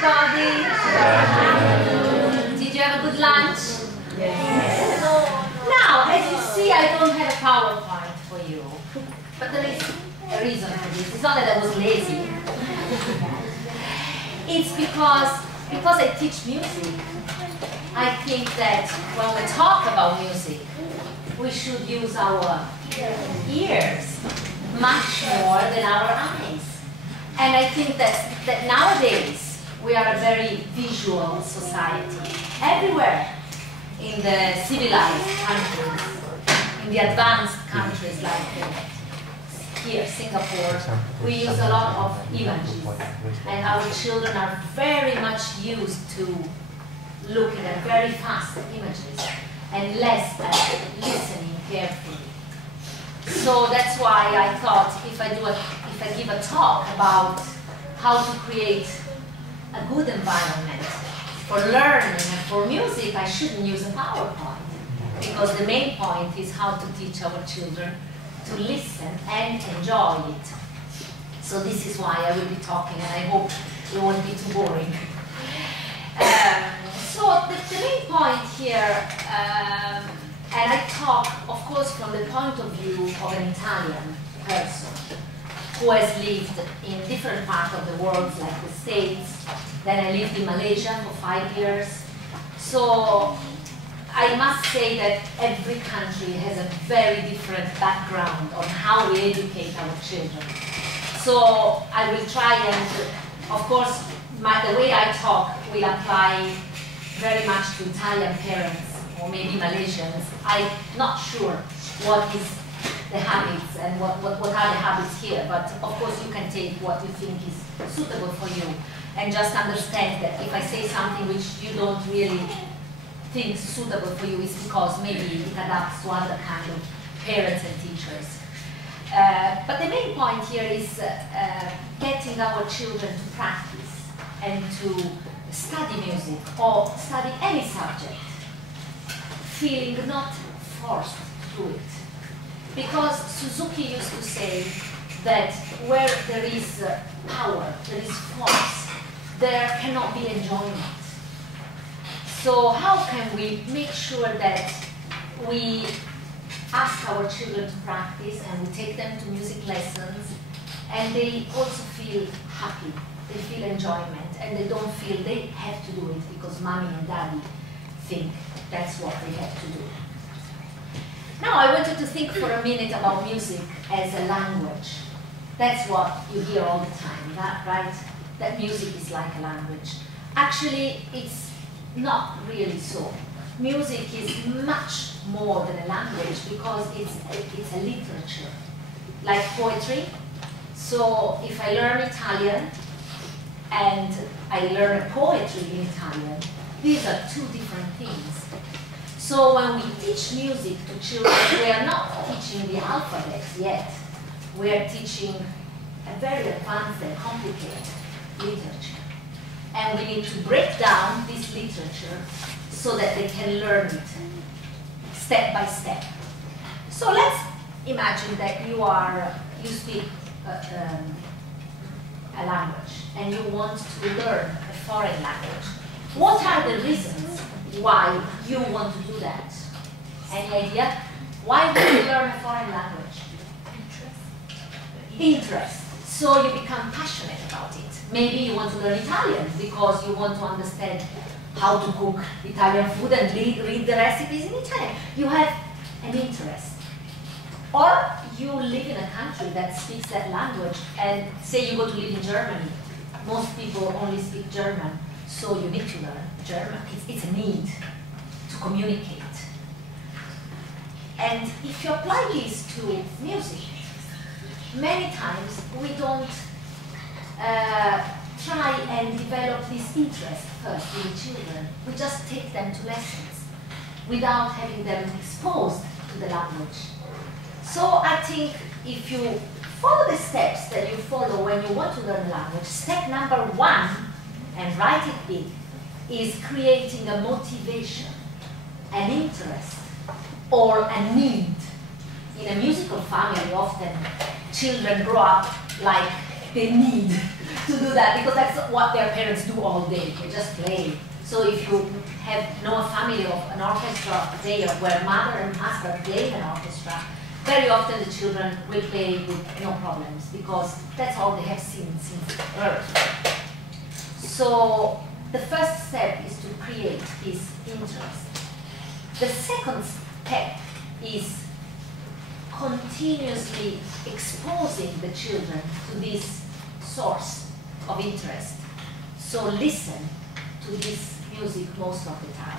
everybody. Did you have a good lunch? Yes. Now, as you see, I don't have a PowerPoint for you. But there is a reason for this. It's not that I was lazy. It's because I teach music. I think that when we talk about music, we should use our ears much more than our eyes. And I think that nowadays we are a very visual society. Everywhere in the civilized countries, in the advanced countries like here, Singapore, we use a lot of images. And our children are very much used to looking at very fast images and less at listening carefully. So that's why I thought if I give a talk about how to create a good environment for learning and for music, I shouldn't use a PowerPoint, because the main point is how to teach our children to listen and enjoy it. So this is why I will be talking, and I hope it won't be too boring. So the main point here, and I talk, of course, from the point of view of an Italian person who has lived in different parts of the world, like the States. Then I lived in Malaysia for 5 years. So I must say that every country has a very different background on how we educate our children. So I will try and, of course, the way I talk will apply very much to Italian parents or maybe Malaysians. I'm not sure what is the habits and what are the habits here, but of course you can take what you think is suitable for you and just understand that if I say something which you don't really think is suitable for you, it's because maybe it adapts to other kind of parents and teachers. But the main point here is getting our children to practice and to study music or study any subject, feeling not forced to do it. Because Suzuki used to say that where there is power, there is force, there cannot be enjoyment. So how can we make sure that we ask our children to practice and we take them to music lessons and they also feel happy, they feel enjoyment, and they don't feel they have to do it because mommy and daddy think that's what they have to do. Now I want you to think for a minute about music as a language. That's what you hear all the time, right? That music is like a language. Actually, it's not really so. Music is much more than a language because it's a literature, like poetry. So if I learn Italian and I learn a poetry in Italian, these are two different things. So when we teach music to children, we are not teaching the alphabet yet. We are teaching a very advanced and complicated literature. And we need to break down this literature so that they can learn it step by step. So let's imagine that you speak a language and you want to learn a foreign language. What are the reasons why you want to do that? Any idea? Why would you learn a foreign language? Interest. So you become passionate about it. Maybe you want to learn Italian because you want to understand how to cook Italian food and read the recipes in Italian. You have an interest. Or you live in a country that speaks that language, and say you go to live in Germany. Most people only speak German, so you need to learn German. It's a need to communicate. And if you apply this to music, many times we don't try and develop this interest first in the children. We just take them to lessons without having them exposed to the language. So I think if you follow the steps that you follow when you want to learn a language, step number 1, and write it big, is creating a motivation, an interest, or a need. In a musical family, often children grow up like they need to do that, because that's what their parents do all day. They just play. So if you know a family of an orchestra player where mother and husband play in an orchestra, very often the children will play with no problems, because that's all they have seen since birth. So the first step is to create this interest. The second step is continuously exposing the children to this source of interest. So listen to this music most of the time.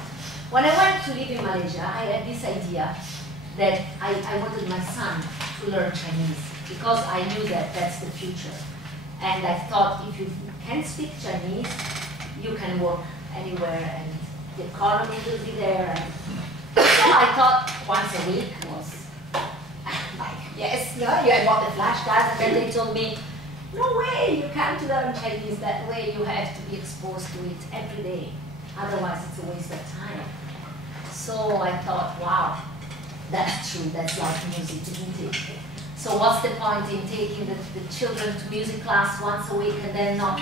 When I went to live in Malaysia, I had this idea that I wanted my son to learn Chinese, because I knew that that's the future. And I thought, if you can speak Chinese, you can work anywhere and the economy will be there. And so I thought once a week was like, yes, yeah, I bought the flashcards, and then they told me, no way, you can't learn Chinese that way, you have to be exposed to it every day. Otherwise it's a waste of time. So I thought, wow, that's true, that's like music, isn't it? So what's the point in taking the children to music class once a week and then not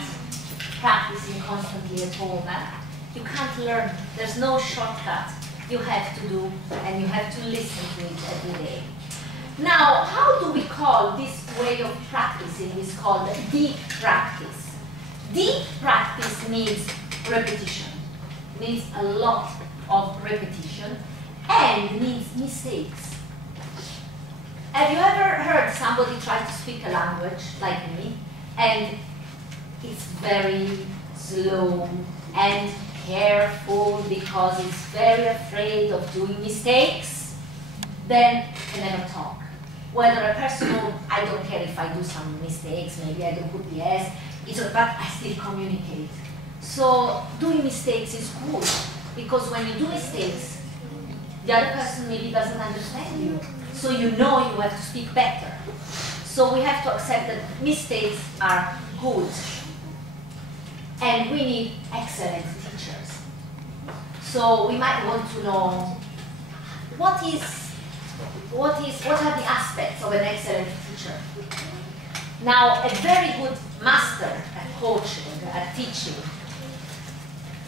practicing constantly at home? You can't learn, there's no shortcut. You have to do, and you have to listen to it every day. Now, how do we call this way of practicing? It's called deep practice. Deep practice means repetition, means a lot of repetition, and needs mistakes. Have you ever heard somebody try to speak a language like me, and it's very slow and careful because it's very afraid of doing mistakes? Then can never talk. Whether a person, I don't care if I do some mistakes, maybe I don't put the S, but I still communicate. So doing mistakes is good, because when you do mistakes, the other person maybe doesn't understand you. So you know you have to speak better. So we have to accept that mistakes are good. And we need excellent teachers. So we might want to know what are the aspects of an excellent teacher. Now, a very good master at coaching, at teaching,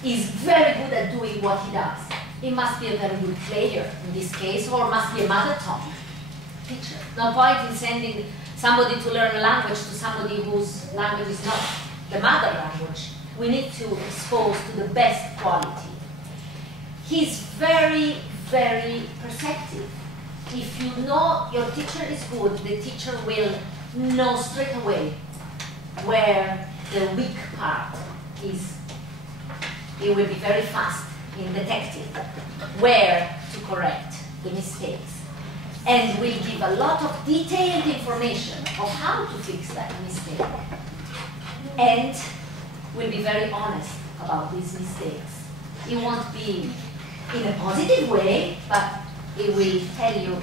is very good at doing what he does. He must be a very good player in this case, or must be a mother tongue teacher. No point in sending somebody to learn a language to somebody whose language is not the mother language. We need to expose to the best quality. He's very, very perceptive. If you know your teacher is good, the teacher will know straight away where the weak part is. He will be very fast in detecting where to correct the mistakes, and will give a lot of detailed information of how to fix that mistake, and will be very honest about these mistakes. He won't be in a positive way, but he will tell you,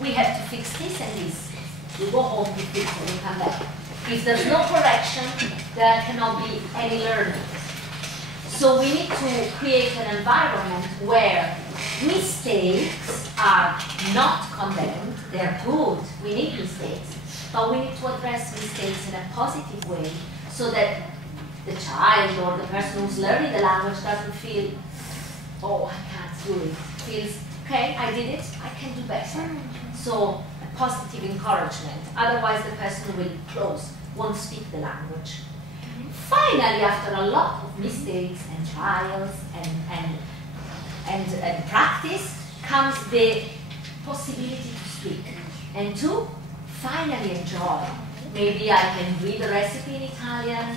we have to fix this and this. You go home, you fix it, you come back. If there's no correction, there cannot be any learning. So we need to create an environment where mistakes are not condemned, they're good. We need mistakes, but we need to address mistakes in a positive way, so that the child or the person who's learning the language doesn't feel, oh, I can't do it. Feels, okay, I did it, I can do better. So a positive encouragement. Otherwise the person will close, won't speak the language. Finally, after a lot of mistakes and trials and practice, comes the possibility to speak and to finally enjoy. Maybe I can read a recipe in Italian,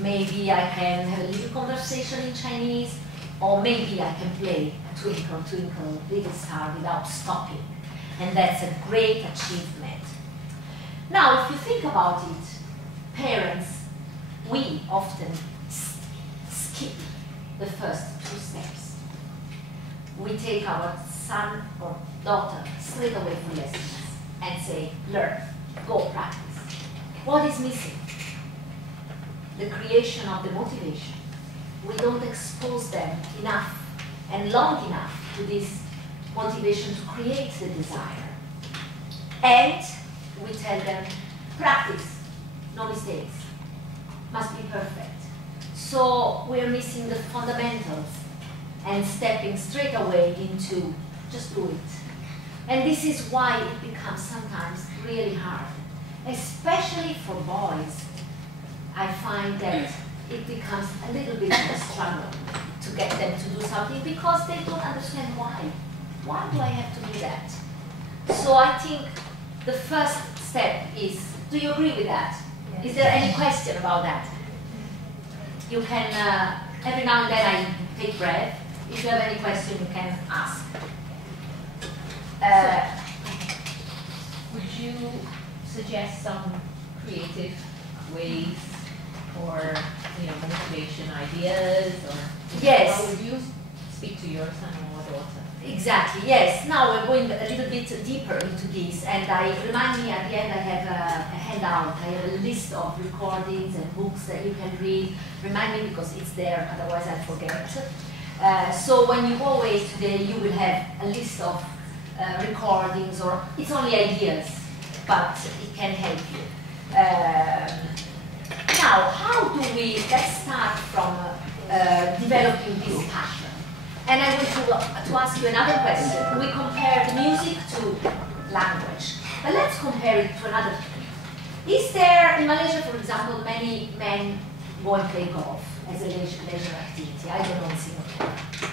maybe I can have a little conversation in Chinese, or maybe I can play Twinkle, Twinkle, Little Star without stopping. And that's a great achievement. Now, if you think about it, parents, we often skip the first two steps. We take our son or daughter straight away from lessons and say, learn, go practice. What is missing? The creation of the motivation. We don't expose them enough and long enough to this motivation to create the desire. And we tell them, practice, no mistakes. must be perfect. So we're missing the fundamentals and stepping straight away into just do it. And this is why it becomes sometimes really hard, especially for boys. I find that it becomes a little bit of a struggle to get them to do something because they don't understand why. Why do I have to do that? So I think the first step is, do you agree with that? Yes. Is there any question about that? You can, every now and then I take breath. If you have any question, you can ask. Would you suggest some creative ways or motivation ideas, or yes? How would you speak to your son or daughter? Exactly. Yes. Now we're going a little bit deeper into this, and remind me at the end. I have a handout. I have a list of recordings and books that you can read. Remind me because it's there. Otherwise, I forget. So when you go away today, you will have a list of recordings, or it's only ideas, but it can help you. Now, how do we, let's start from developing this passion. And I want to ask you another question. We compared music to language, but let's compare it to another thing. Is there, in Malaysia, for example, many men go and play golf as a leisure activity? I don't know in Singapore.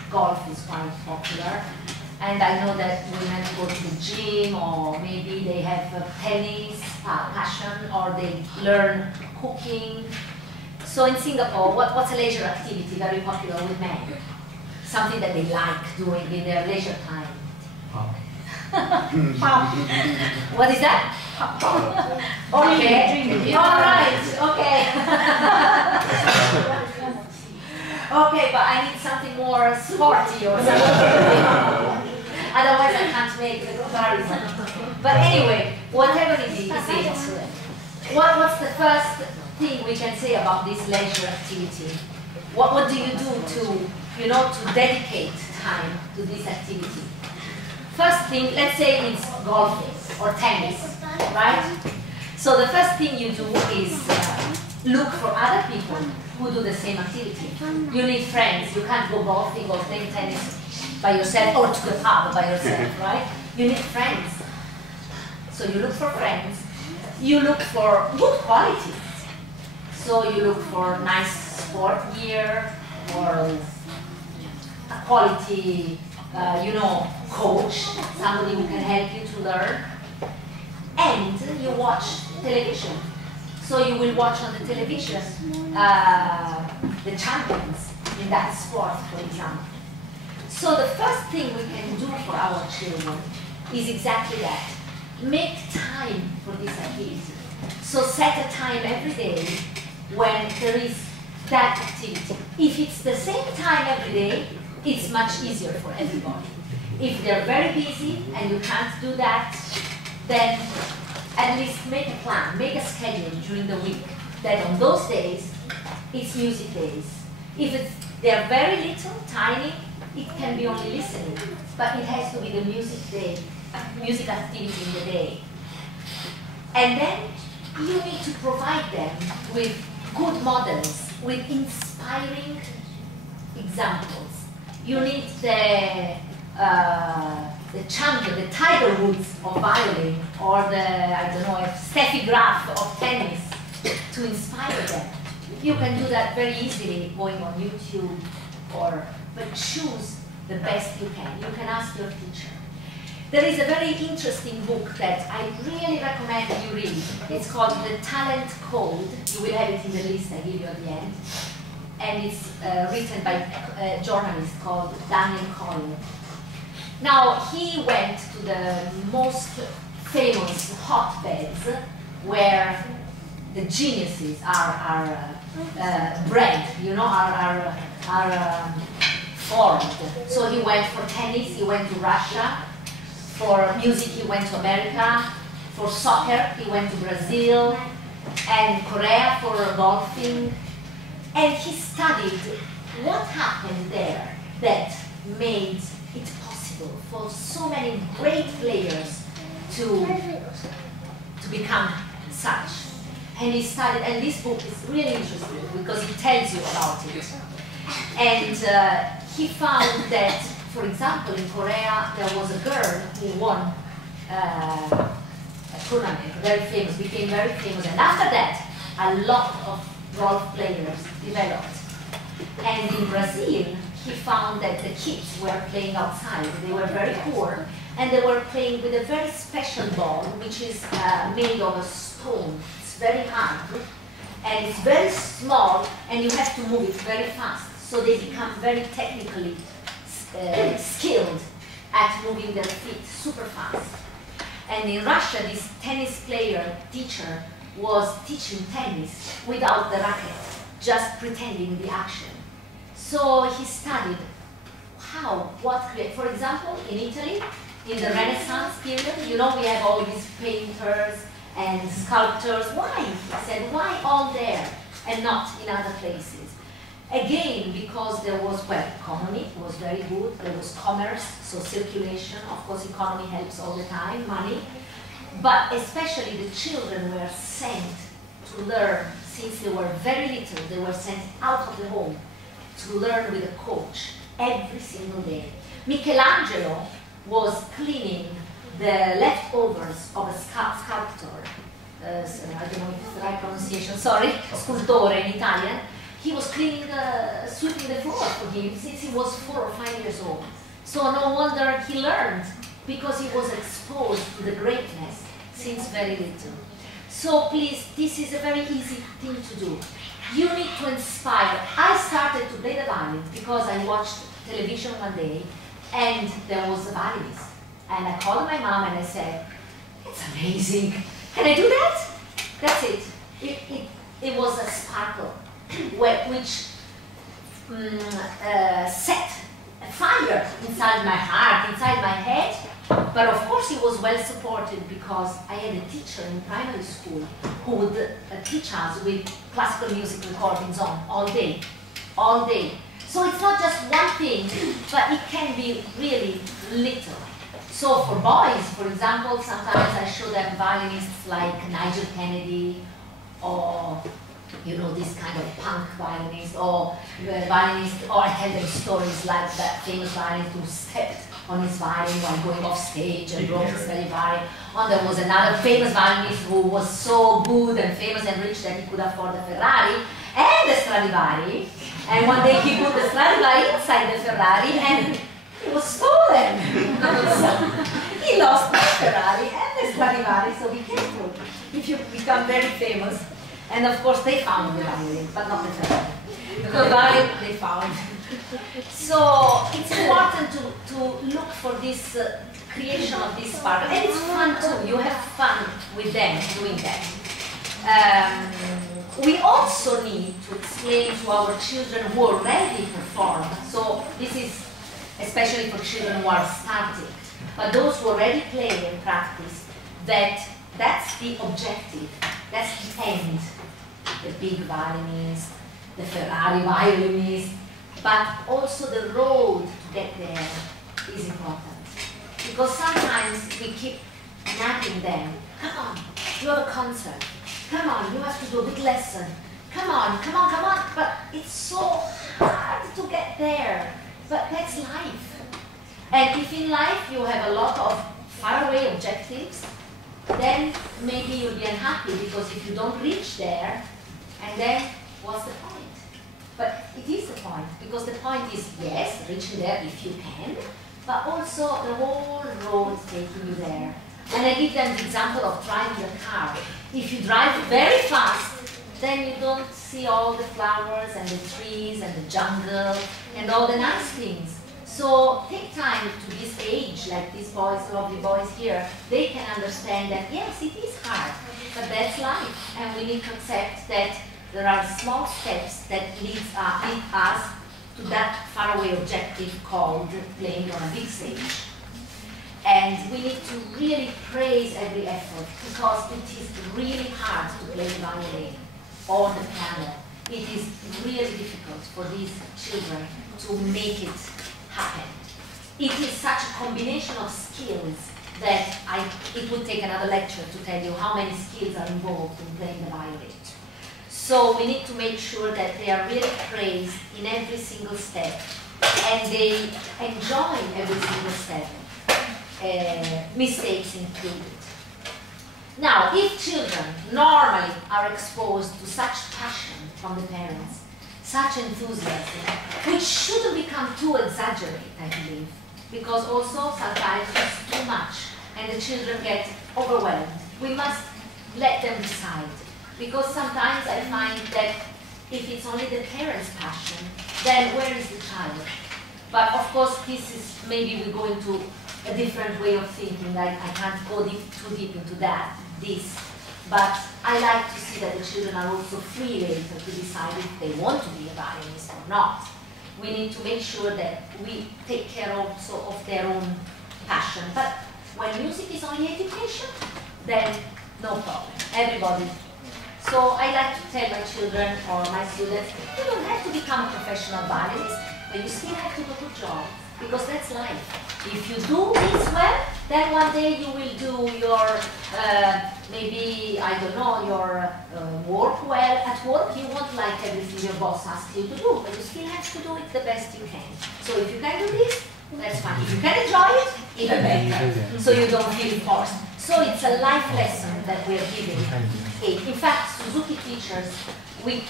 Golf is quite popular. And I know that women go to the gym, or maybe they have a tennis passion, or they learn cooking. So in Singapore, what's a leisure activity very popular with men? Something that they like doing in their leisure time. What is that? Okay. All right. Okay. Okay, but I need something more sporty or something. Otherwise, I can't make the comparison. But anyway, whatever it is, what's the first thing we can say about this leisure activity? What do you do to dedicate time to this activity? First thing, let's say it's golfing or tennis, right? So the first thing you do is look for other people who do the same activity. You need friends. You can't go golfing or playing tennis by yourself, or to the pub by yourself, right? You need friends. So you look for friends. You look for good quality. So you look for nice sport gear, or a quality, coach, somebody who can help you to learn. And you watch television. So you will watch on the television the champions in that sport, for example. So the first thing we can do for our children is exactly that. Make time for this activity. So set a time every day when there is that activity. If it's the same time every day, it's much easier for everybody. If they're very busy and you can't do that, then at least make a plan, make a schedule during the week that on those days, it's music days. If they're very little, tiny, it can be only listening, but it has to be the music activity in the day. And then you need to provide them with good models, with inspiring examples. You need the champion, the Tiger Woods of violin, or the, Steffi Graf of tennis, to inspire them. You can do that very easily going on YouTube, but choose the best you can. You can ask your teacher. There is a very interesting book that I really recommend you read. It's called The Talent Code. You will have it in the list I give you at the end. And it's written by a journalist called Daniel Coyle. Now, he went to the most famous hotbeds where the geniuses are bred, are formed. So he went for tennis, he went to Russia. For music, he went to America. For soccer, he went to Brazil and Korea for golfing. And he studied what happened there that made it possible for so many great players to become such. And he studied, and this book is really interesting because it tells you about it. And he found that, for example, in Korea, there was a girl who won a tournament, very famous, became very famous. And after that, a lot of golf players developed. And in Brazil, he found that the kids were playing outside. They were very poor, and they were playing with a very special ball, which is made of a stone. It's very hard, and it's very small, and you have to move it very fast. So they become very technically skilled at moving their feet super fast. And in Russia, this tennis player, teacher, was teaching tennis without the racket, just pretending the action. So he studied for example, in Italy, in the Renaissance period, you know, we have all these painters and sculptors. Why? He said, why all there and not in other places? Again, because there was, well, economy was very good, there was commerce, so circulation, of course economy helps all the time, money, but especially the children were sent to learn, since they were very little, they were sent out of the home to learn with a coach every single day. Michelangelo was cleaning the leftovers of a sculptor, I don't know if it's the right pronunciation, sorry, scultore in Italian. He was cleaning, sweeping the floor for him since he was 4 or 5 years old. So no wonder he learned, because he was exposed to the greatness since very little. So please, this is a very easy thing to do. You need to inspire. I started to play the violin because I watched television one day and there was a violinist. And I called my mom and I said, it's amazing. Can I do that? That's it. It was a sparkle which set a fire inside my heart, inside my head. But of course, it was well supported because I had a teacher in primary school who would teach us with classical music recordings on all day, all day. So it's not just one thing, but it can be really little. So for boys, for example, sometimes I show them violinists like Nigel Kennedy, or you know, this kind of punk violinist, or violinist, or I tell them stories like that famous violinist who stepped on his violin while going off stage and broke his belly violin. And there was another famous violinist who was so good and famous and rich that he could afford the Ferrari and the Stradivari. And one day he put the Stradivari inside the Ferrari and it was stolen. So he lost the Ferrari and the Stradivari, so be careful if you become very famous. And of course they found the violin, but not the Ferrari. The violin they found. So it's important to look for this creation of this part. And it's fun too, you have fun with them doing that. We also need to explain to our children who already perform. So this is especially for children who are starting. But those who already play and practice, that's the objective, that's the end. The big violinist, the Ferrari violinist, but also the road to get there is important. Because sometimes we keep nagging them. Come on, you have a concert. Come on, you have to do a big lesson. Come on, come on, come on. But it's so hard to get there. But that's life. And if in life you have a lot of faraway objectives, then maybe you'll be unhappy because if you don't reach there, and then what's the point? But it is the point, because the point is, yes, reaching there if you can, but also the whole road taking you there. And I give them the example of driving a car. If you drive very fast, then you don't see all the flowers and the trees and the jungle and all the nice things. So take time to this age, like these boys, lovely boys here, they can understand that yes, it is hard, but that's life. And we need to accept that there are small steps that lead us to that faraway objective called playing on a big stage. And we need to really praise every effort, because it is really hard to play the violin or the piano. It is really difficult for these children to make it happen. It is such a combination of skills that it would take another lecture to tell you how many skills are involved in playing the violin. So we need to make sure that they are really praised in every single step, and they enjoy every single step, mistakes included. Now, if children normally are exposed to such passion from the parents, such enthusiasm, which shouldn't become too exaggerated, I believe, because also sometimes it's too much and the children get overwhelmed. We must let them decide, because sometimes I find that if it's only the parents' passion, then where is the child? But of course, this is, maybe we go into a different way of thinking. I can't go too deep into this. But I like to see that the children are also free later to decide if they want to be a violinist or not. We need to make sure that we take care also of their own passion. But when music is only education, then no problem. Everybody. So I like to tell my children or my students, you don't have to become a professional violinist, but you still have to do a good job, because that's life. If you do this well, then one day you will do your, maybe, I don't know, your work well at work. You won't like everything your boss asks you to do, but you still have to do it the best you can. So if you can do this, that's fine. If you can enjoy it, even better. So you don't feel forced. So it's a life lesson that we are giving. In fact, Suzuki teachers, we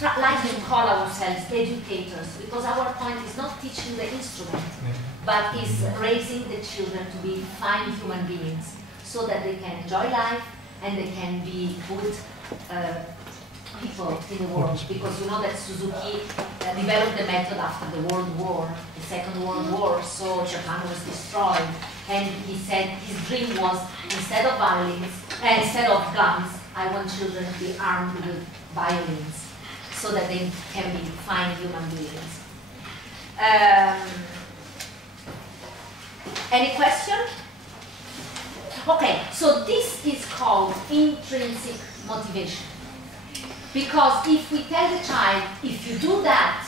like to call ourselves educators, because our point is not teaching the instrument, but is raising the children to be fine human beings, so that they can enjoy life and they can be good people in the world. Because you know that Suzuki developed the method after the World War, the Second World War, so Japan was destroyed. And he said his dream was, instead of violins, instead of guns, I want children to be armed with violins, so that they can be fine human beings. Any question? Okay, so this is called intrinsic motivation. Because if we tell the child, if you do that,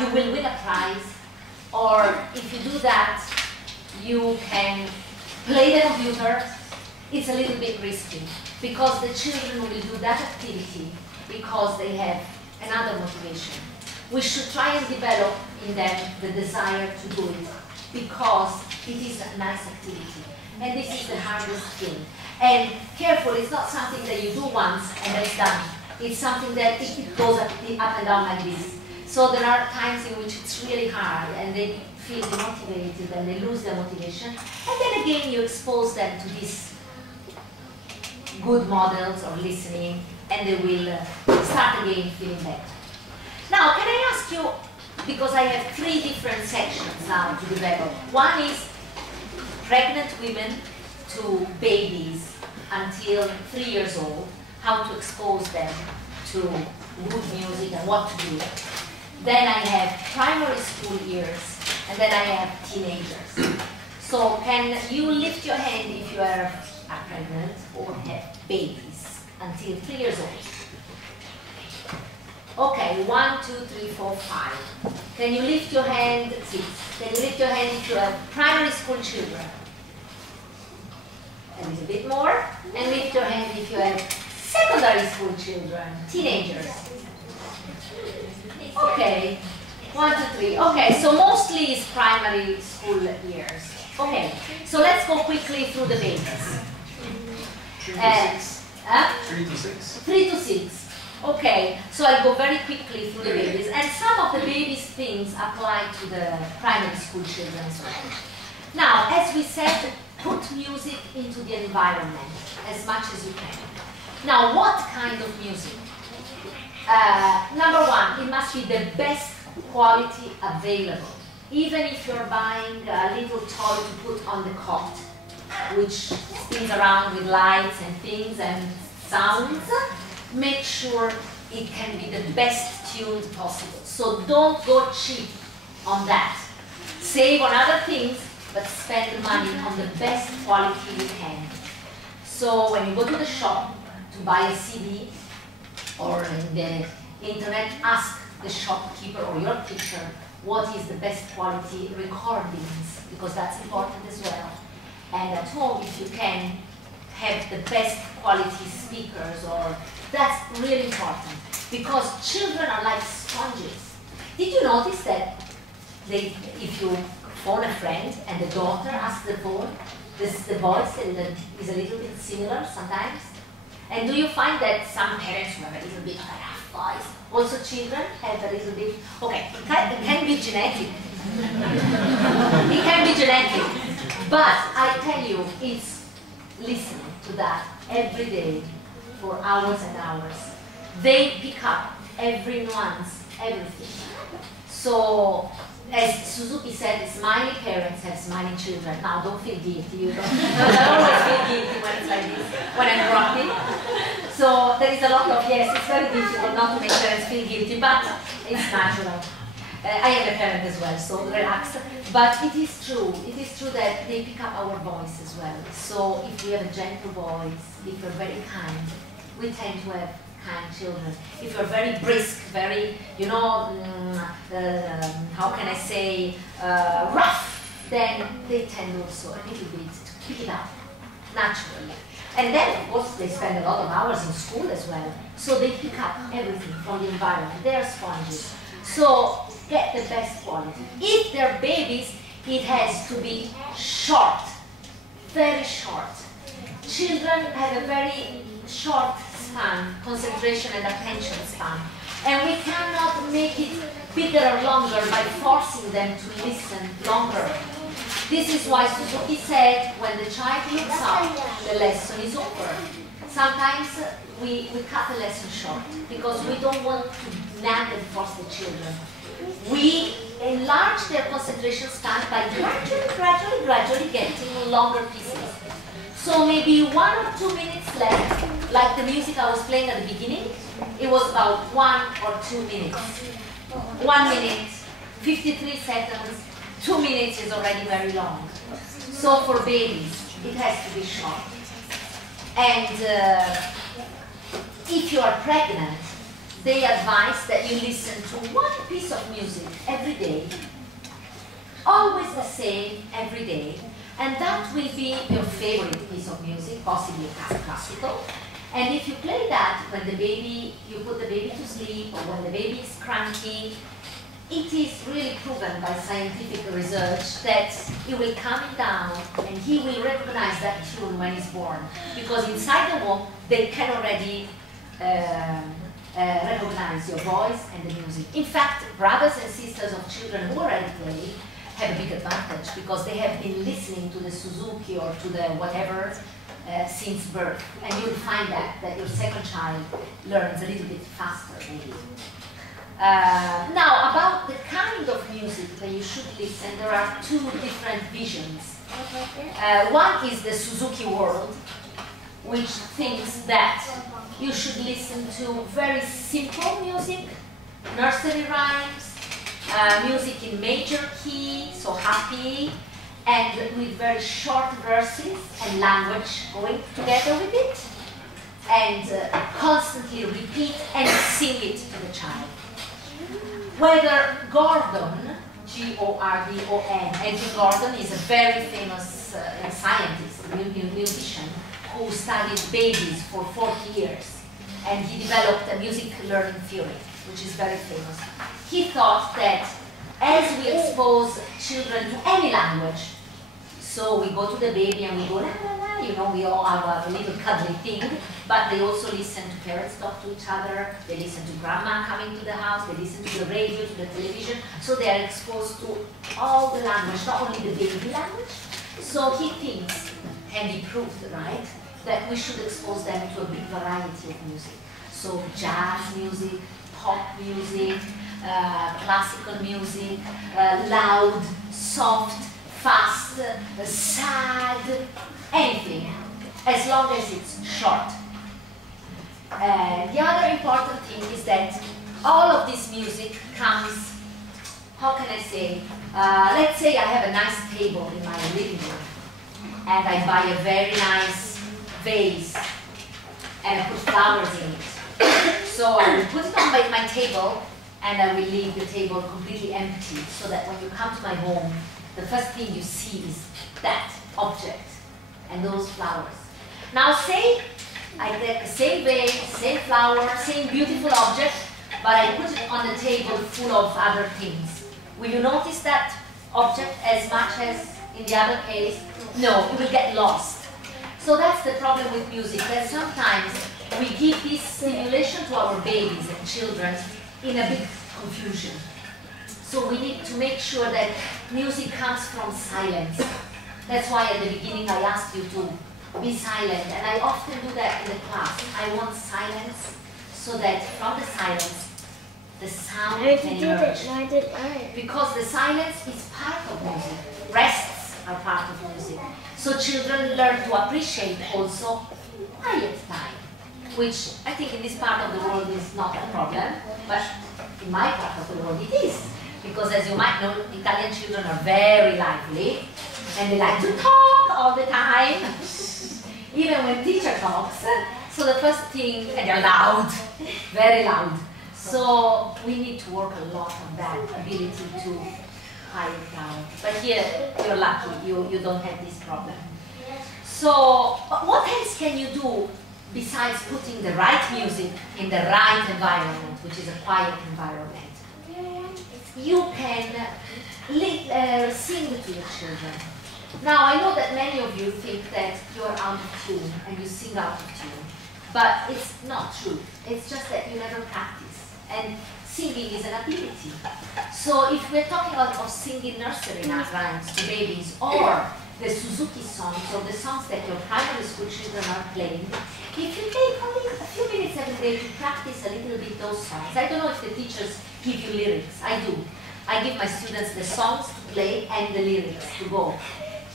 you will win a prize, or if you do that, you can play the computer, it's a little bit risky, because the children will do that activity because they have another motivation. We should try and develop in them the desire to do it, because it is a nice activity. And this is the hardest thing. And careful, it's not something that you do once and then it's done. It's something that it goes up and down like this. So there are times in which it's really hard and they feel demotivated and they lose their motivation. And then again, you expose them to these good models or listening, and they will start again feeling better. Now, can I ask you, because I have 3 different sections now to develop. One is pregnant women to babies until 3 years old, how to expose them to good music and what to do. Then I have primary school years, and then I have teenagers. So can you lift your hand if you are pregnant or have babies until 3 years old? Okay, 1, 2, 3, 4, 5. Can you lift your hand? 6. Can you lift your hand if you have primary school children? A little bit more. And lift your hand if you have secondary school children, teenagers. Okay, 1, 2, 3. Okay, so mostly it's primary school years. Okay, so let's go quickly through the babies. 3 to 6. 3 to 6. 3 to 6. Okay, so I'll go very quickly through the babies. And some of the babies' things apply to the primary school children as well. Now, as we said, put music into the environment as much as you can. Now, what kind of music? Number 1, it must be the best quality available. Even if you're buying a little toy to put on the cot, which spins around with lights and things and sounds, make sure it can be the best tuned possible. So don't go cheap on that. Save on other things, but spend money on the best quality you can. So when you go to the shop to buy a CD or in the internet, ask the shopkeeper or your teacher what is the best quality recordings, because that's important as well. And at home, if you can have the best quality speakers, or that's really important, because children are like sponges. Did you notice that if you phone a friend and the daughter asks the phone, the voice is a little bit similar sometimes? And do you find that some parents who have a little bit of a rough voice, also children have a little bit, okay, it can be genetic. It can be genetic. But I tell you, it's listening to that every day for hours and hours. They pick up every nuance, everything. So, as Suzuki said, smiling parents have smiling children. Now, don't feel guilty. You don't. I always feel guilty when it's like this, when I'm rocking. So, there is a lot of, yes, it's very difficult not to make parents feel guilty, but it's natural. I am a parent as well, so relax. But it is true that they pick up our voice as well. So, if we have a gentle voice, if we're very kind, we tend to have kind children. If you're very brisk, very, you know, how can I say, rough, then they tend also a little bit to pick it up naturally. And then, of course, they spend a lot of hours in school as well. So they pick up everything from the environment. They're sponges. So get the best quality. If they're babies, it has to be short, very short. Children have a very short span, concentration and attention span. And we cannot make it bigger or longer by forcing them to listen longer. This is why Suzuki said, when the child looks up, the lesson is over. Sometimes we cut the lesson short because we don't want to nag and force the children. We enlarge their concentration span by gradually getting longer pieces. So maybe 1 or 2 minutes left, like the music I was playing at the beginning, it was about 1 or 2 minutes. 1 minute, 53 seconds, 2 minutes is already very long. So for babies, it has to be short. And if you are pregnant, they advise that you listen to one piece of music every day, always the same every day, and that will be your favorite piece of music, possibly classical. And if you play that when the baby, you put the baby to sleep, or when the baby is cranky, it is really proven by scientific research that it will calm him down and he will recognize that tune when he's born. Because inside the womb, they can already recognize your voice and the music. In fact, brothers and sisters of children who already play have a big advantage because they have been listening to the Suzuki or to the whatever since birth. And you'll find that your second child learns a little bit faster maybe. Now, about the kind of music that you should listen, there are 2 different visions. One is the Suzuki world, which thinks that you should listen to very simple music, nursery rhymes, music in major key, so happy, and with very short verses and language going together with it, and constantly repeat and sing it to the child. Whether Gordon, G-O-R-D-O-N, Edwin Gordon is a very famous scientist, musician, who studied babies for 40 years, and he developed a music learning theory, which is very famous. He thought that as we expose children to any language, so we go to the baby and we go la la la, you know, we all have a little cuddly thing, but they also listen to parents talk to each other, they listen to grandma coming to the house, they listen to the radio, to the television, so they are exposed to all the language, not only the baby language. So he thinks, and he proved, right, that we should expose them to a big variety of music. So jazz music, pop music, classical music, loud, soft, fast, sad, anything, as long as it's short. The other important thing is that all of this music comes, how can I say, let's say I have a nice table in my living room, and I buy a very nice vase, and I put flowers in it. So I will put it on my table, and I will leave the table completely empty, so that when you come to my home, the first thing you see is that object. and those flowers. Now say I take the same vase, same flower, same beautiful object, but I put it on the table full of other things. Will you notice that object as much as in the other case? No, it will get lost. So that's the problem with music, that sometimes we give this stimulation to our babies and children in a big confusion. So we need to make sure that music comes from silence. That's why at the beginning I asked you to be silent, and I often do that in the class. I want silence so that from the silence the sound can emerge. Because the silence is part of music. Rests are part of music. So children learn to appreciate also quiet time, which I think in this part of the world is not a problem, but in my part of the world it is. Because as you might know, Italian children are very lively and they like to talk all the time, even when teacher talks. So the first thing, and they're loud, very loud. So we need to work a lot on that ability to quiet down. But here, you're lucky, you don't have this problem. So what else can you do besides putting the right music in the right environment, which is a quiet environment? You can sing to your children. Now, I know that many of you think that you're out of tune and you sing out of tune, but it's not true. It's just that you never practice. And singing is an ability. So if we're talking about singing nursery rhymes to babies, or the Suzuki songs, or the songs that your primary school children are playing, if you take only a few minutes every day to practice a little bit those songs. I don't know if the teachers give you lyrics. I do. I give my students the songs to play and the lyrics to go.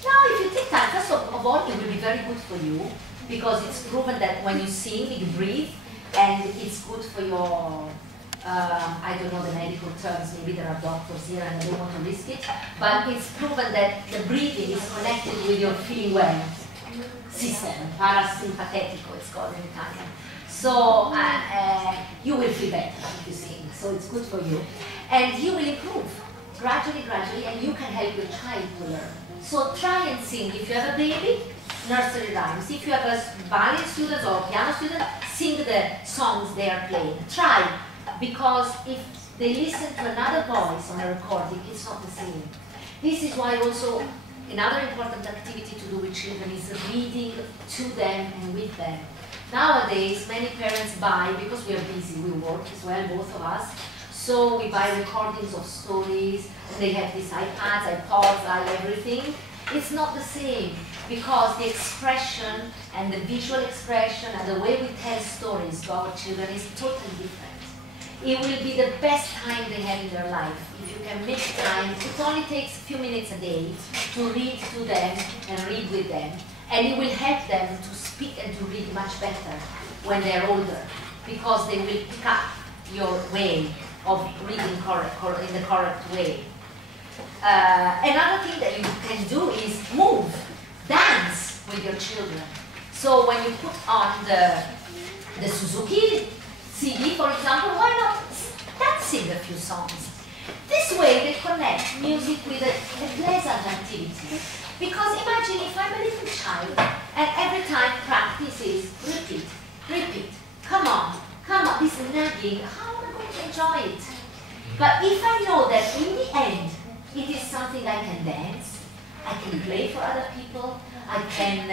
Now, if you take time, first of all, it will be very good for you, because it's proven that when you sing, you breathe, and it's good for your, I don't know the medical terms, maybe there are doctors here and I don't want to risk it, but it's proven that the breathing is connected with your feeling well system, parasympathetico, it's called in Italian. So you will feel better if you sing, so it's good for you. And you will improve gradually, and you can help your child to learn. So try and sing. If you have a baby, nursery rhymes. If you have a violin student or piano student, sing the songs they are playing. Try, because if they listen to another voice on a recording, it's not the same. This is why also another important activity to do with children is reading to them and with them. Nowadays, many parents buy, because we are busy, we work as well, both of us, so we buy recordings of stories, and they have these iPads, iPods, everything. It's not the same, because the expression and the visual expression and the way we tell stories to our children is totally different. It will be the best time they have in their life. If you can make time, it only takes a few minutes a day to read to them and read with them. And it will help them to speak and to read much better when they're older, because they will pick up your way of reading in the correct way. Another thing that you can do is move, dance with your children. So when you put on the Suzuki CD, for example, why not dancing a few songs? This way they connect music with a pleasant activity. Because imagine if I'm a little child and every time practice is repeat, repeat, come on, this nagging, how am I going to enjoy it? But if I know that in the end it is something I can dance, I can play for other people, I can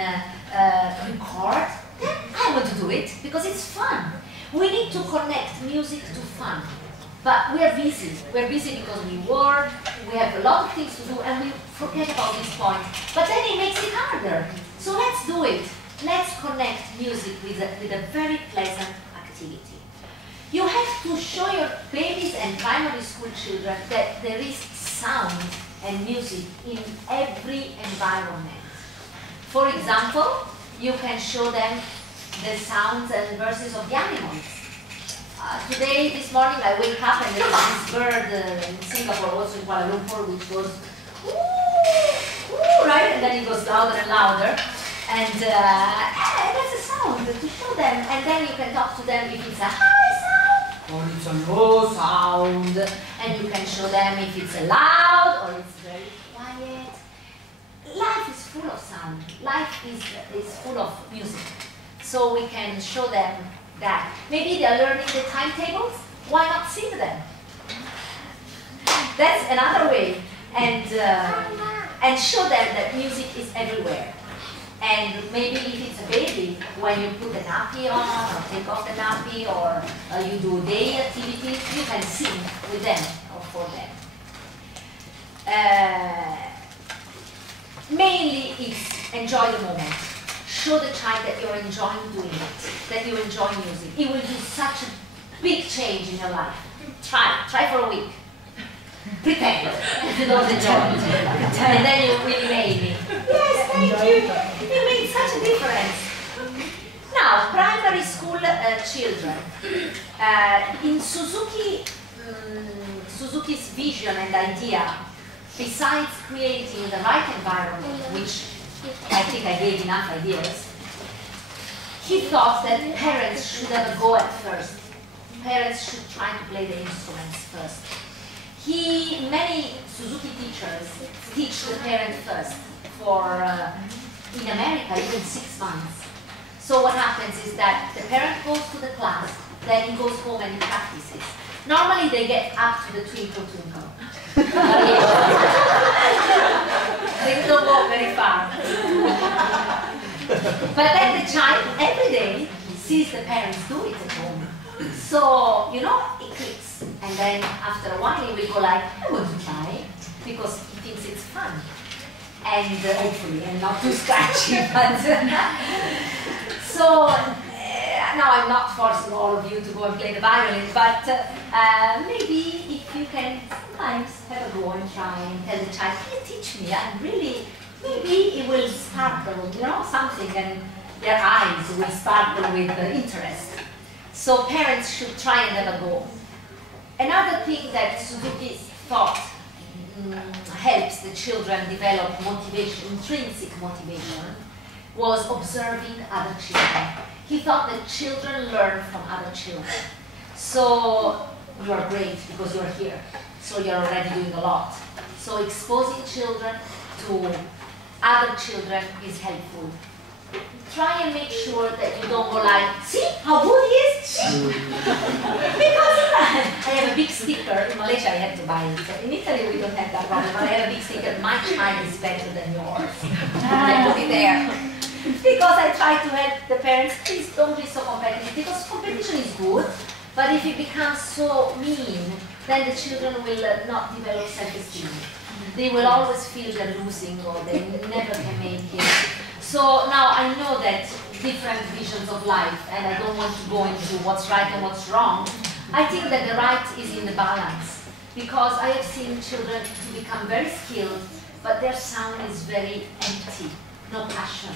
record, then I want to do it because it's fun. We need to connect music to fun. But we are busy. We're busy because we work, we have a lot of things to do, and we forget about this point. But then it makes it harder. So let's do it. Let's connect music with a very pleasant activity. You have to show your babies and primary school children that there is sound and music in every environment. For example, you can show them the sounds and verses of the animals. Today, this morning, I wake up and there was this bird in Singapore, also in Kuala Lumpur, which goes, ooh, right? And then it goes louder and louder. And that's a sound to show them. And then you can talk to them if it's a high sound or it's a low sound. And you can show them if it's a loud or it's very quiet. Life is full of sound. Life is full of music. So we can show them that. Maybe they're learning the timetables. Why not sing them? That's another way. And show them that music is everywhere. And maybe if it's a baby, when you put the nappy on, or take off the nappy, or you do day activities, you can sing with them or for them. Mainly it's enjoy the moment. Show the child that you're enjoying doing it, that you enjoy music. It will do such a big change in your life. Try for a week. Pretend you don't enjoy it. And then you will email me. Yes, thank you. You made such a difference. Now, primary school children. In Suzuki's vision and idea, besides creating the right environment, which I think I gave enough ideas, he thought that parents should have a go at first. Parents should try to play the instruments first. Many Suzuki teachers teach the parent first for, in America, even 6 months. So what happens is that the parent goes to the class, then he goes home and he practices. Normally they get up to the twinkle twinkle. They don't go very far. But then the child every day sees the parents do it at home. So, you know, it clicks. And then after a while he will go like, I want to try, because he thinks it's fun. And hopefully, and not too scratchy. But so, now I'm not forcing all of you to go and play the violin, but maybe if you can sometimes have a go and try and tell the child, can you teach me? And really, maybe it will sparkle, you know, something, and their eyes will sparkle with interest. So parents should try and have a go. Another thing that Suzuki thought helps the children develop motivation, intrinsic motivation, was observing other children. He thought that children learn from other children. So you are great because you're here. So you're already doing a lot. So exposing children to other children is helpful. Try and make sure that you don't go like, see how good he is? See? Because I have a big sticker. In Malaysia I had to buy it. In Italy we don't have that problem, but I have a big sticker, my child is better than yours. And I put it there. Because I try to help the parents, please don't be so competitive, because competition is good, but if it becomes so mean, then the children will not develop self-esteem. They will always feel they're losing or they never can make it. So now I know that different visions of life, and I don't want to go into what's right and what's wrong. I think that the right is in the balance, because I have seen children to become very skilled, but their sound is very empty, no passion.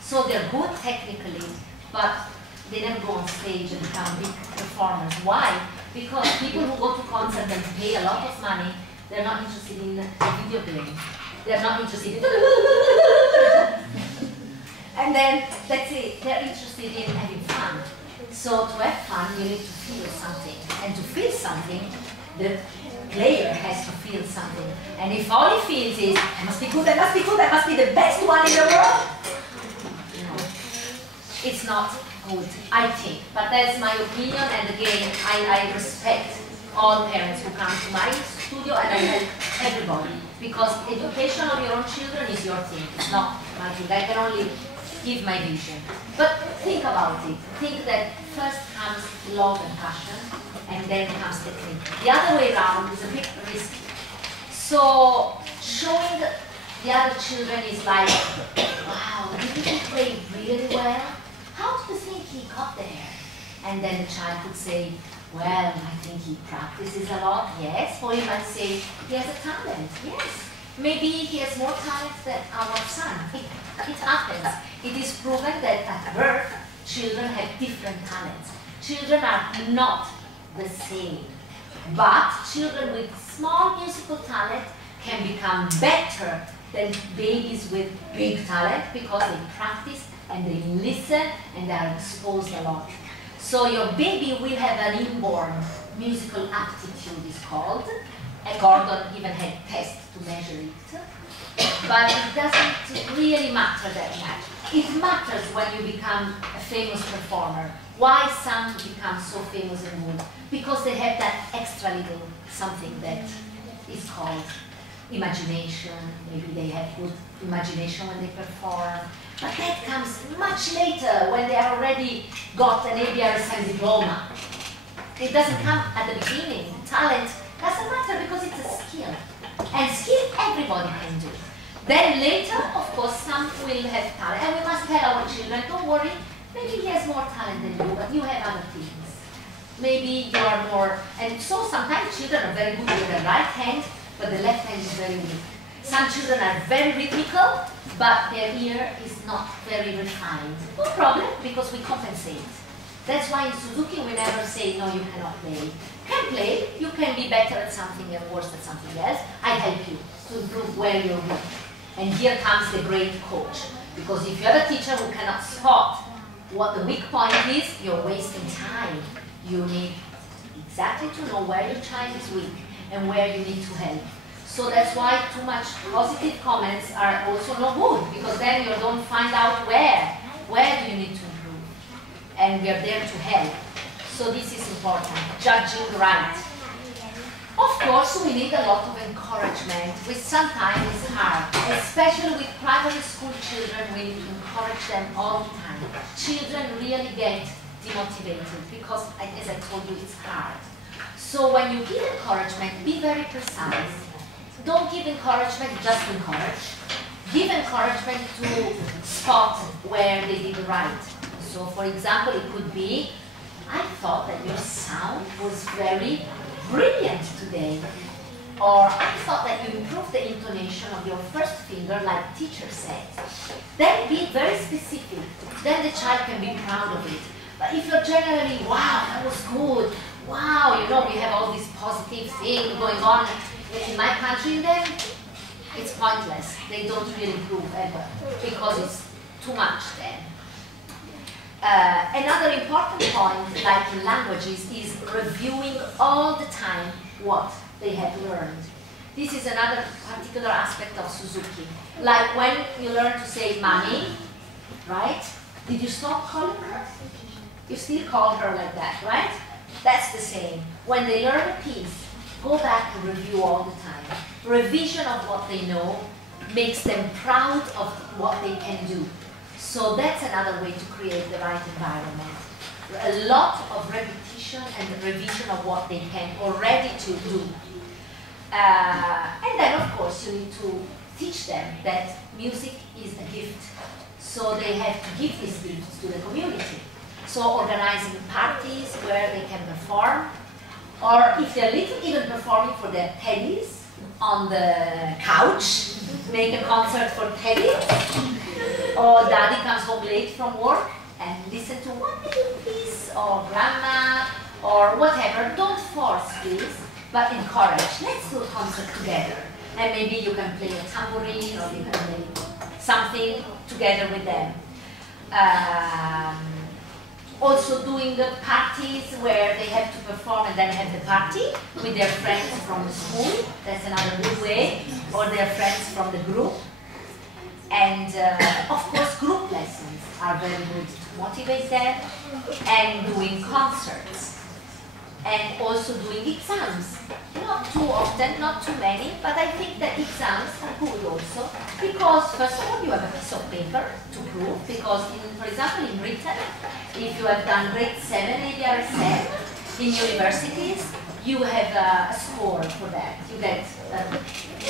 So they're good technically, but they never go on stage and become big performers. Why? Because people who go to concerts and pay a lot of money, they're not interested in a video game. They're not interested in and then, that's it, they're interested in having fun. So to have fun, you need to feel something. And to feel something, the player has to feel something. And if all he feels is, I must be good, I must be good, I must be the best one in the world, no, it's not good, I think. But that's my opinion, and again, I respect all parents who come to my studio, and I help everybody. Because education of your own children is your thing, it's not my thing. I can only give my vision. But think about it. Think that first comes love and passion, and then comes technique. The other way around is a bit risky. So showing the other children is like, wow, didn't he play really well? How do you think he got there? And then the child could say, well, I think he practices a lot, yes. Or you might say, he has a talent, yes. Maybe he has more talent than our son. It happens. It is proven that at birth, children have different talents. Children are not the same. But children with small musical talent can become better than babies with big talent because they practice and they listen and they are exposed a lot. So your baby will have an inborn musical aptitude, is called. And Gordon even had tests to measure it. but it doesn't really matter that much. It matters when you become a famous performer. Why some become so famous and good? Because they have that extra little something that is called imagination. Maybe they have good imagination when they perform. But that comes much later, when they already got an ABRSM diploma. It doesn't come at the beginning. Talent doesn't matter because it's a skill. And skill everybody can do. Then later, of course, some will have talent. And we must tell our children, don't worry, maybe he has more talent than you, but you have other things. Maybe you are more, and so sometimes children are very good with the right hand, but the left hand is very weak. Some children are very rhythmical, but their ear is not very refined. No problem, because we compensate. That's why in Suzuki we never say, no, you cannot play. You can play, you can be better at something and worse at something else. I help you to improve where you're weak. And here comes the great coach. Because if you have a teacher who cannot spot what the weak point is, you're wasting time. You need exactly to know where your child is weak and where you need to help. So that's why too much positive comments are also no good, because then you don't find out where do you need to improve. And we are there to help. So this is important, judging right. Of course, we need a lot of encouragement, which sometimes is hard. Especially with primary school children, we need to encourage them all the time. Children really get demotivated because, as I told you, it's hard. So when you give encouragement, be very precise. Don't give encouragement, just encourage. Give encouragement to spot where they did right. So for example, it could be, I thought that your sound was very brilliant today. Or I thought that you improved the intonation of your first finger like teacher said. Then be very specific. Then the child can be proud of it. But if you're generally, wow, that was good. Wow, you know, we have all this positive thing going on in my country, then it's pointless. They don't really improve ever because it's too much then. Another important point, like in languages, is reviewing all the time what they have learned. This is another particular aspect of Suzuki. Like when you learn to say mommy, right? Did you stop calling her? You still call her like that, right? That's the same. When they learn a piece, go back and review all the time. Revision of what they know makes them proud of what they can do. So that's another way to create the right environment. A lot of repetition and revision of what they can already to do. And then, of course, you need to teach them that music is a gift. So they have to give these gifts to the community. So organizing parties where they can perform, or if they're little, even performing for their teddies on the couch, make a concert for teddies, or daddy comes home late from work and listen to one little piece, or grandma, or whatever. Don't force this, but encourage. Let's do a concert together. And maybe you can play a tambourine, or you can play something together with them. Also doing the parties where they have to perform and then have the party with their friends from the school. That's another good way. Or their friends from the group. And of course group lessons are very good to motivate them. And doing concerts. And also doing exams. Not too often, not too many, but I think that exams are good also. Because first of all, you have a piece of paper to prove. Because, for example, in Britain, if you have done grade 7 ABRSM in universities, you have a score for that. You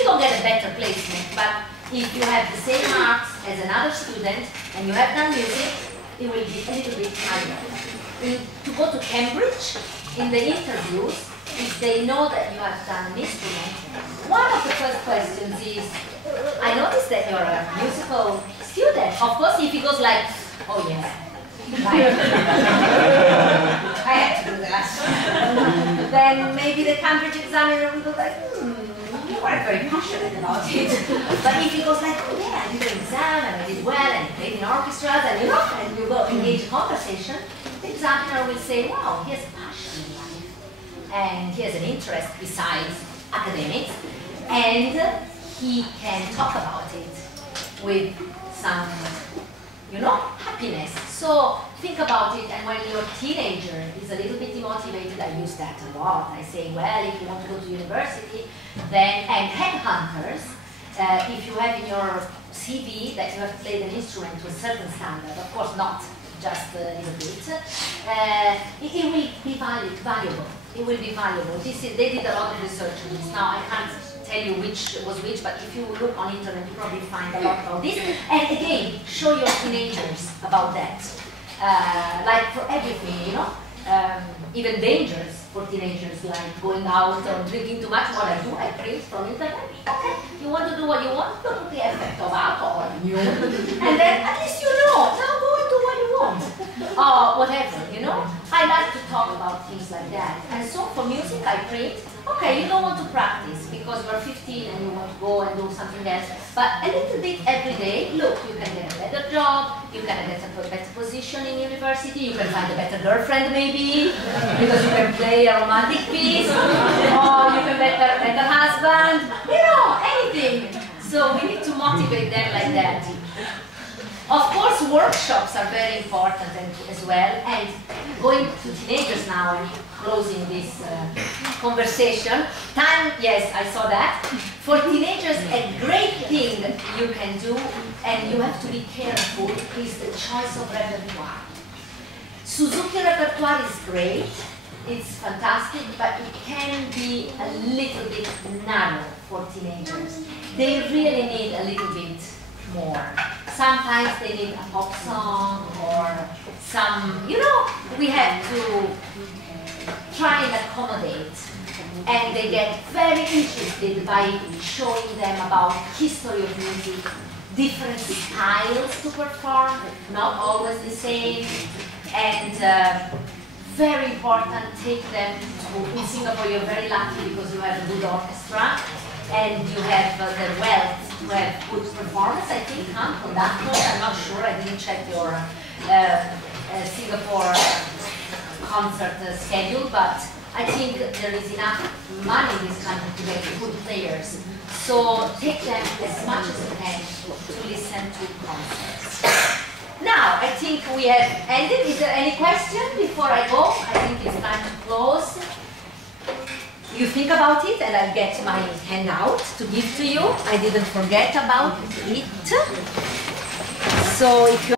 don't get a better placement, but if you have the same marks as another student and you have done music, it will be a little bit higher. To go to Cambridge, in the interviews, if they know that you have done an instrument, one of the first questions is, I noticed that you're a musical student. Of course, if he goes like, oh yeah, I had to do that. Then maybe the Cambridge examiner will go like, you weren't very passionate about it. But if he goes like, oh yeah, I did an exam and I did well and played in orchestras and you go engage in conversation, the examiner will say, wow, he has a passion in life. And he has an interest besides academics. And he can talk about it with some, you know, happiness. So think about it, and when your teenager is a little bit demotivated, I use that a lot. I say, well, if you want to go to university, then, and headhunters, if you have in your CV that you have played an instrument to a certain standard, of course not just a little bit, it will be valuable. It will be valuable. They did a lot of research on this. Now I can't tell you which was which, but if you look on internet, you probably find a lot about this. And again, show your teenagers about that. Like for everything, you know, even dangerous for teenagers, like going out or drinking too much. What I do, I print from internet. Okay, you want to do what you want, look at the effect of alcohol. And then at least you know, now go and do what you want. Or whatever, you know. I like to talk about things like that. And so for music, I print. Okay, you don't want to practice because you're 15 and you want to go and do something else. But a little bit every day, look, you can get a better job, you can get a better position in university, you can find a better girlfriend maybe, because you can play a romantic piece, or you can get a better husband, you know, anything. So we need to motivate them like that. Of course, workshops are very important as well, and going to teenagers now and closing this conversation. Time, yes, I saw that. For teenagers, a great thing you can do, and you have to be careful, is the choice of repertoire. Suzuki repertoire is great, it's fantastic, but it can be a little bit narrow for teenagers. They really need a little bit more. Sometimes they need a pop song or some, you know, we have to try and accommodate. And they get very interested by showing them about history of music, different styles to perform, not always the same. And very important, take them to, in Singapore you're very lucky because you have a good orchestra and you have the wealth to have good performance, I think, conductors, I'm not sure, I didn't check your Singapore concert schedule, but I think there is enough money in this country to get good players. So take them as much as you can to listen to concerts. Now, I think we have ended. Is there any question before I go? I think it's time to close. You think about it, and I'll get my handout to give to you. I didn't forget about it. So if you